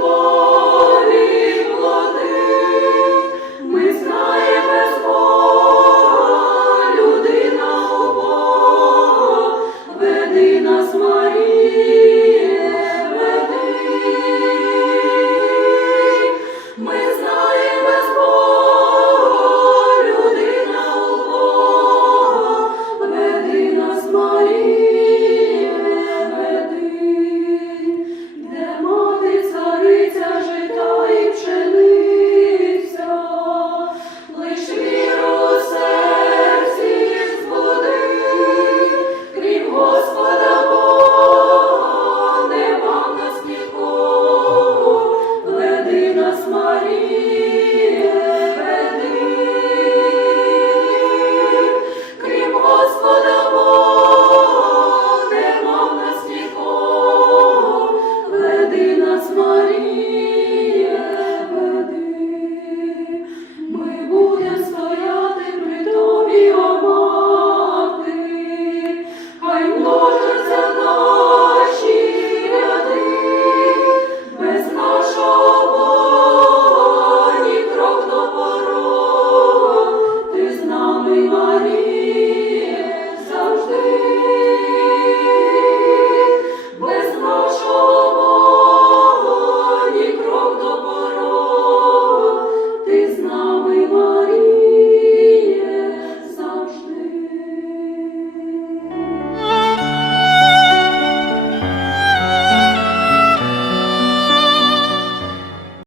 the множиться на.